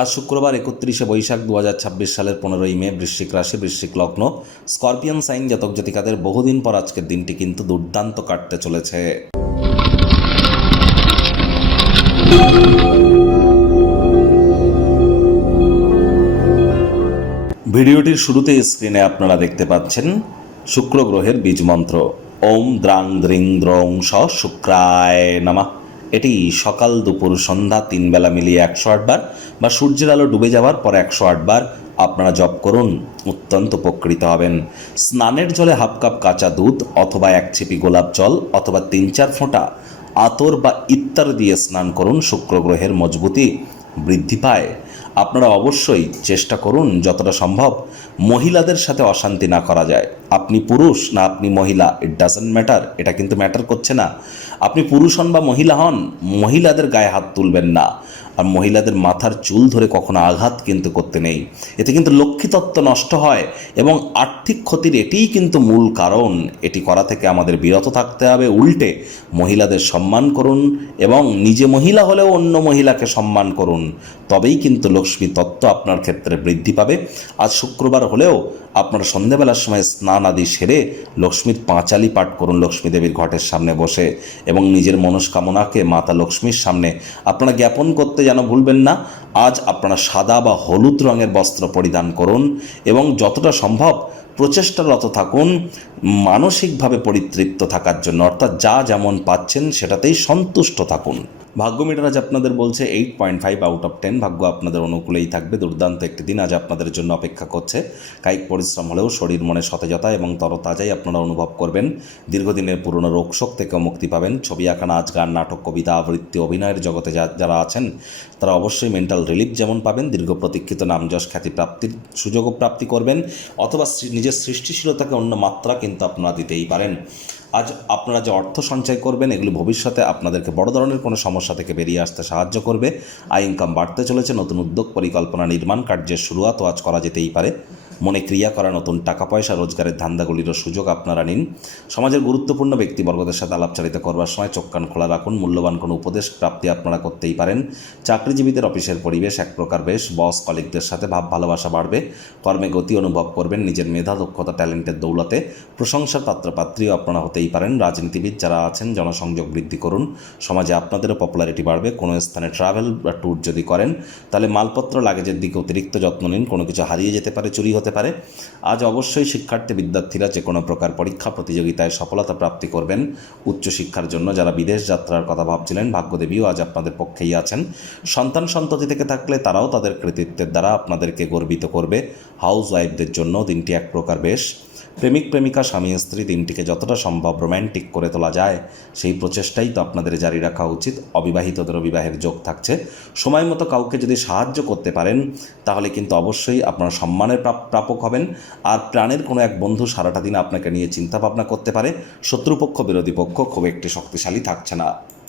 আজ শুক্রবার 31শে বৈশাখ 2026 সালের 15ই মে, বৃশ্চিক রাশি, বৃশ্চিক লগ্ন, স্করপিয়ন সাইন জাতক জাতিকাদের বহুদিন পর আজকের দিনটি কিন্তু দুর্দান্ত কাটতে চলেছে। ভিডিওটির শুরুতে স্ক্রিনে আপনারা দেখতে পাচ্ছেন শুক্র গ্রহের বীজ মন্ত্র ওম দ্রাং দ্রিং দ্রং স শুক্রায় নমঃ। এটি সকাল দুপুর সন্ধ্যা 3 বেলা মিলিয়ে 108 বার বা সূর্যের আলো ডুবে যাওয়ার পর 108 বার আপনারা জপ করুন, অত্যন্ত উপকৃত হবেন। স্নানের জলে হাফ কাপ কাঁচা দুধ অথবা 1 ছিপি গোলাপ জল অথবা 3-4 ফোঁটা আতর বা ইত্যাদি দিয়ে স্নান করুন, শুক্র গ্রহের মজবুতি বৃদ্ধি পায়। আপনারা অবশ্যই চেষ্টা করুন যতটা সম্ভব মহিলাদের সাথে অশান্তি না করা যায়। আপনি পুরুষ না আপনি মহিলা, ইট ডাজন্ট ম্যাটার, এটা কিন্তু ম্যাটার করছে না। আপনি পুরুষ হন বা মহিলা হন, মহিলাদের গায়ে হাত তুলবেন না, আর মহিলাদের মাথার চুল ধরে কখনো আঘাত কিন্তু করতে নেই। এতে কিন্তু লক্ষ্মীতত্ত্ব নষ্ট হয় এবং আর্থিক ক্ষতির এটিই কিন্তু মূল কারণ। এটি করা থেকে আমাদের বিরত থাকতে হবে। উল্টে মহিলাদের সম্মান করুন এবং নিজে মহিলা হলেও অন্য মহিলাকে সম্মান করুন, তবেই কিন্তু লক্ষ্মী তত্ত্ব আপনার ক্ষেত্রে বৃদ্ধি পাবে। আজ শুক্রবার হলেও আপনারা সন্ধ্যাবেলার সময় স্নান আদি সেরে লক্ষ্মীর পাঁচালি পাঠ করুন লক্ষ্মী দেবীর ঘটের সামনে বসে, এবং নিজের মনস্কামনাকে মাতা লক্ষ্মীর সামনে আপনারা জ্ঞাপন করতে যেন ভুলবেন না। আজ আপনারা সাদা বা হলুদ রঙের বস্ত্র পরিধান করুন এবং যতটা সম্ভব প্রচেষ্টারত থাকুন মানসিকভাবে পরিতৃপ্ত থাকার জন্য, অর্থাৎ যা যেমন পাচ্ছেন সেটাতেই সন্তুষ্ট থাকুন। ভাগ্য মিটার আজ আপনাদের বলছে 8.5 আউট অফ 10। ভাগ্য আপনাদের অনুকূলেই থাকবে। দুর্দান্ত একটি দিন আজ আপনাদের জন্য অপেক্ষা করছে। কায়িক পরিশ্রম হলেও শরীর মনে সতেজতা এবং তরতাজাই আপনারা অনুভব করবেন। দীর্ঘদিনের পুরনো রোগশোক থেকেও মুক্তি পাবেন। ছবি আঁকা, নাচ গান, নাটক, কবিতা আবৃত্তি, অভিনয়ের জগতে যারা আছেন তারা অবশ্যই মেন্টাল রিলিফ যেমন পাবেন, দীর্ঘ প্রতীক্ষিত নামযশ খ্যাতি প্রাপ্তির সুযোগও প্রাপ্তি করবেন, অথবা নিজের সৃষ্টিশীলতাকে অন্য মাত্রা কিন্তু আপনারা দিতেই পারেন। আজ আপনারা যে অর্থ সঞ্চয় করবেন এগুলি ভবিষ্যতে আপনাদেরকে বড় ধরনের কোনো সমস্যা থেকে বেরিয়ে আসতে সাহায্য করবে। আয় ইনকাম বাড়তে চলেছে। নতুন উদ্যোগ, পরিকল্পনা, নির্মাণ কার্যের শুরুয়াতও আজ করা যেতেই পারে। মনে ক্রিয়া করা নতুন টাকা পয়সা রোজগারের ধান্দাগুলিরও সুযোগ আপনারা নিন। সমাজের গুরুত্বপূর্ণ ব্যক্তিবর্গদের সাথে আলাপচারিতা করবার সময় চোখ কান খোলা রাখুন। মূল্যবান কোনো উপদেশ প্রাপ্তি আপনারা করতেই পারেন। চাকরিজীবীদের অফিসের পরিবেশ এক প্রকার বেশ। বস কলিগদের সাথে ভাব ভালোবাসা বাড়বে। কর্মে গতি অনুভব করবেন। নিজের মেধা, দক্ষতা, ট্যালেন্টের দৌলতে প্রশংসার পাত্রপাত্রীও আপনারা হতেই পারেন। রাজনীতিবিদ যারা আছেন জনসংযোগ বৃদ্ধি করুন। সমাজে আপনাদেরও পপুলারিটি বাড়বে। কোনো স্থানে ট্রাভেল বা ট্যুর যদি করেন তাহলে মালপত্র লাগেজের দিকে অতিরিক্ত যত্ন নিন। কোনো কিছু হারিয়ে যেতে পারে, চুরি হতে পারে। আজ অবশ্যই শিক্ষার্থী বিদ্যার্থীরা যে কোনো প্রকার পরীক্ষা প্রতিযোগিতায় সফলতা প্রাপ্তি করবেন। উচ্চশিক্ষার জন্য যারা বিদেশ যাত্রার কথা ভাবছিলেন ভাগ্যদেবীও আজ আপনাদের পক্ষেই আছেন। সন্তান সন্ততি থেকে থাকলে তারাও তাদের কৃতিত্বের দ্বারা আপনাদেরকে গর্বিত করবে। হাউস ওয়াইফদের জন্য দিনটি এক প্রকার বেশ। প্রেমিক প্রেমিকা, স্বামী স্ত্রী দিনটিকে যতটা সম্ভব রোম্যান্টিক করে তোলা যায় সেই প্রচেষ্টাই তো আপনাদের জারি রাখা উচিত। অবিবাহিতদেরও বিবাহের যোগ থাকছে। সময় মতো কাউকে যদি সাহায্য করতে পারেন তাহলে কিন্তু অবশ্যই আপনারা সম্মানের প্রাপক হবেন। আর প্রাণের কোনো এক বন্ধু সারাটা দিন আপনাকে নিয়ে চিন্তা ভাবনা করতে পারে। শত্রুপক্ষ বিরোধী পক্ষ খুব একটি শক্তিশালী থাকছে না।